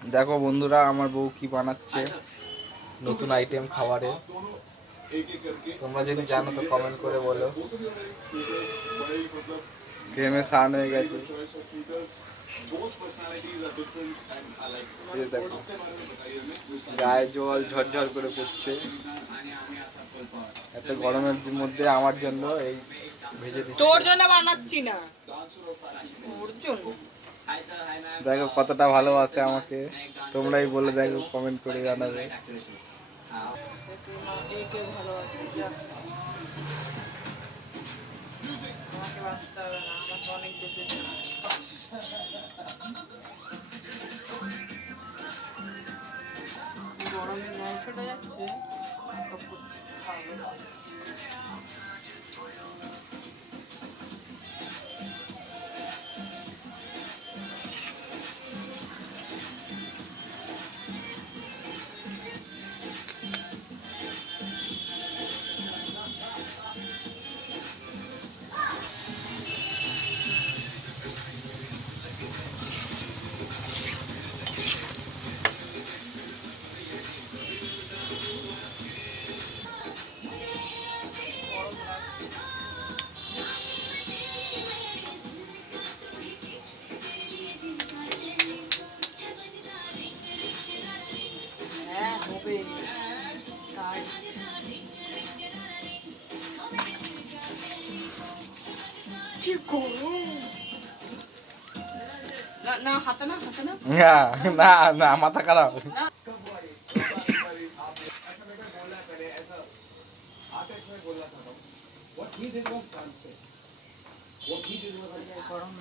দেখো বন্ধুরা, আমার বউ কি বানাচ্ছে নতুন আইটেম খাবারে। তোমরা যদি জানো তো কমেন্ট করে বলো। ঘেমে স্নান হয়ে গেছে। দেখো গায়ে জল ঝরঝর করে পড়ছে। এত গরমের মধ্যে আমার জন্য এই ভেজে দিচ্ছি। তোর জন্য বানাচ্ছি না, তোর জন্য। দেখো কতটা ভালোবাসে আমাকে, তোমরাই বলে দেখো, কমেন্ট করে জানাবে। একে ভালোবাসে, আমাকে বাঁচতে হবে না, আমাকে অনেক বেশি গরমে জল ফেটে যাচ্ছে। হ্যাঁ হবে তাই। কি গরম! না না, হাতে না, হাতে না, না না, মাথা খারাপ। গরম